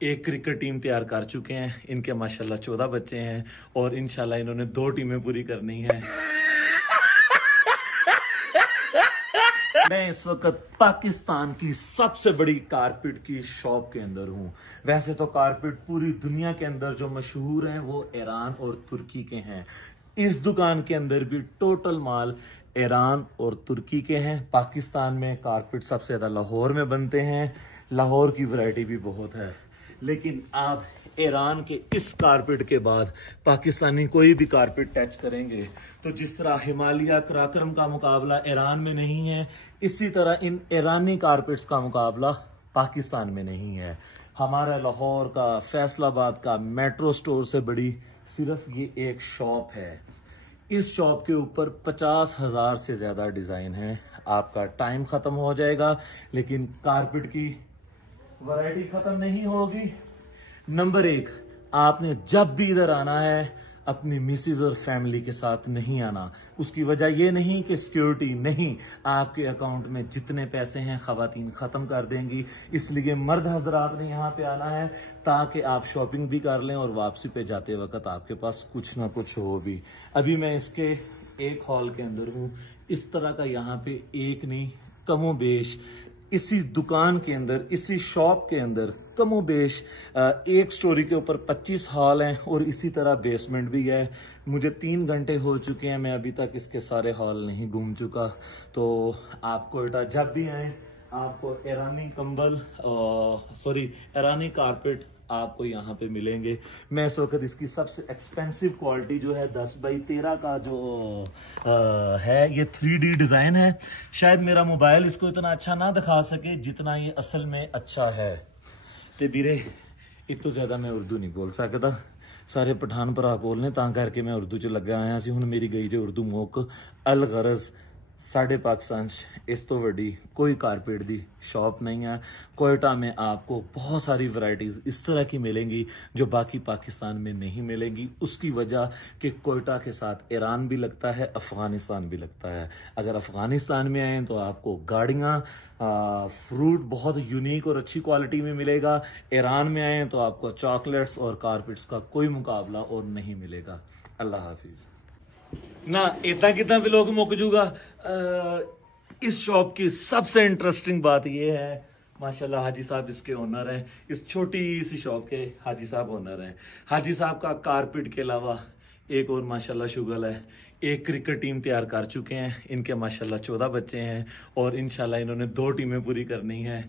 एक cricket team तैयार कर चुके हैं। इनके माशाल्लाह 14 बच्चे हैं और इंशाल्लाह इन्होंने 2 टीमें पूरी करनी है। मैं इस वक्त पाकिस्तान की सबसे बड़ी कारपेट की शॉप के अंदर हूँ। वैसे तो कारपेट पूरी दुनिया के अंदर जो मशहूर हैं वो ईरान और तुर्की के हैं। इस दुकान के अंदर भी टोटल माल ईरान और तुर्की के हैं। पाकिस्तान में कारपेट सबसे ज़्यादा लाहौर में बनते हैं। लाहौर की वैरायटी भी बहुत है, लेकिन आप ईरान के इस कारपेट के बाद पाकिस्तानी कोई भी कारपेट टच करेंगे तो जिस तरह हिमालय कराक्रम का मुकाबला ईरान में नहीं है, इसी तरह इन ईरानी कारपेट्स का मुकाबला पाकिस्तान में नहीं है। हमारा लाहौर का, फैसलाबाद का मेट्रो स्टोर से बड़ी सिर्फ ये एक शॉप है। इस शॉप के ऊपर 50,000 से ज़्यादा डिज़ाइन है। आपका टाइम ख़त्म हो जाएगा, लेकिन कारपेट की वैरायटी ख़त्म नहीं होगी। नंबर 1, आपने जब भी इधर आना है अपनी मिसेज और फैमिली के साथ नहीं आना। उसकी वजह ये नहीं कि सिक्योरिटी नहीं, आपके अकाउंट में जितने पैसे हैं खवातीन ख़त्म कर देंगी। इसलिए मर्द हजरात ने यहाँ पे आना है ताकि आप शॉपिंग भी कर लें और वापसी पे जाते वक्त आपके पास कुछ ना कुछ हो भी। अभी मैं इसके एक हॉल के अंदर हूँ। इस तरह का यहाँ पे एक नहीं, कमो बेश इसी दुकान के अंदर, इसी शॉप के अंदर कमो बेश एक स्टोरी के ऊपर 25 हॉल हैं और इसी तरह बेसमेंट भी है। मुझे 3 घंटे हो चुके हैं, मैं अभी तक इसके सारे हॉल नहीं घूम चुका। तो आप कोयटा जब भी आए आपको ईरानी कंबल ईरानी कारपेट आपको यहाँ पे मिलेंगे। मैं इस वक्त इसकी सबसे एक्सपेंसिव क्वालिटी जो है 10 बाई 13 का जो है, ये 3D डिज़ाइन है। शायद मेरा मोबाइल इसको इतना अच्छा ना दिखा सके जितना ये असल में अच्छा है। ते बीरे इतो ज़्यादा मैं उर्दू नहीं बोल सकता। सारे पठान भरा कोल ने तां करके मैं उर्दू च लग्या आया सी। हुण मेरी गई जो उर्दू मुक अल गरज साढ़े पाकिस्तान इस तो वड्डी कोई कारपेट दी शॉप नहीं है। कोयटा में आपको बहुत सारी वैरायटीज़ इस तरह की मिलेंगी जो बाकी पाकिस्तान में नहीं मिलेंगी। उसकी वजह कि कोयटा के साथ ईरान भी लगता है, अफ़गानिस्तान भी लगता है। अगर अफ़गानिस्तान में आएँ तो आपको गाड़ियाँ, फ्रूट बहुत यूनिक और अच्छी क्वालिटी में मिलेगा। ईरान में आएँ तो आपको चॉकलेट्स और कारपेट्स का कोई मुकाबला और नहीं मिलेगा। अल्लाह हाफिज़। ना इतना कितना भी लोग मुक जूगा। इस शॉप की सबसे इंटरेस्टिंग बात यह है, माशाल्लाह हाजी साहब इसके ओनर हैं। इस छोटी सी शॉप के हाजी साहब ओनर हैं। हाजी साहब का कारपेट के अलावा एक और माशाल्लाह शुगल है। एक क्रिकेट टीम तैयार कर चुके हैं। इनके माशाल्लाह 14 बच्चे हैं और इंशाल्लाह इन्होंने 2 टीमें पूरी करनी है।